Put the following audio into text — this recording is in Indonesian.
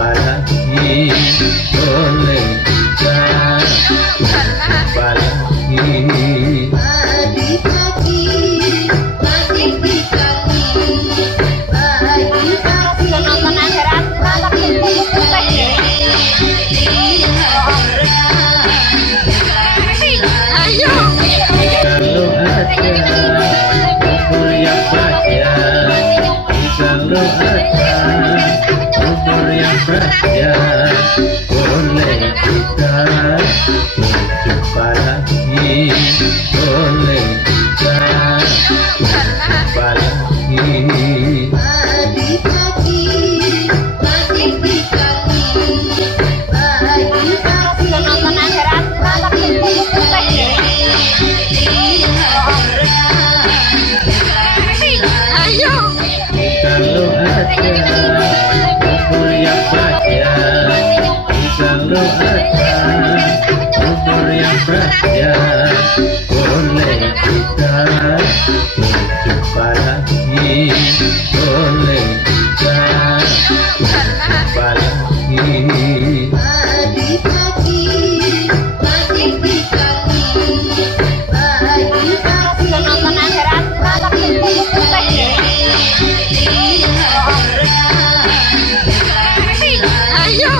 berjumpa lagi, boleh kita berjumpa lagi. Pagi-pagi, cantik di kaki, pagi-pagi, nonton akhirat, ayo. Kalau ada umur yang panjang, kalau ada umur yang panjang, boleh kita berjumpa lagi, boleh kita berjumpa lagi. Pagi-pagi, cantik di kaki, pagi-pagi, nonton akhirat, ayo. Kalau ada umur yang panjang, kalau ada umur yang panjang, boleh kita berjumpa lagi, boleh kita berjumpa lagi. Pagi-pagi, cantik di kaki, pagi-pagi, nonton akhirat, ayo.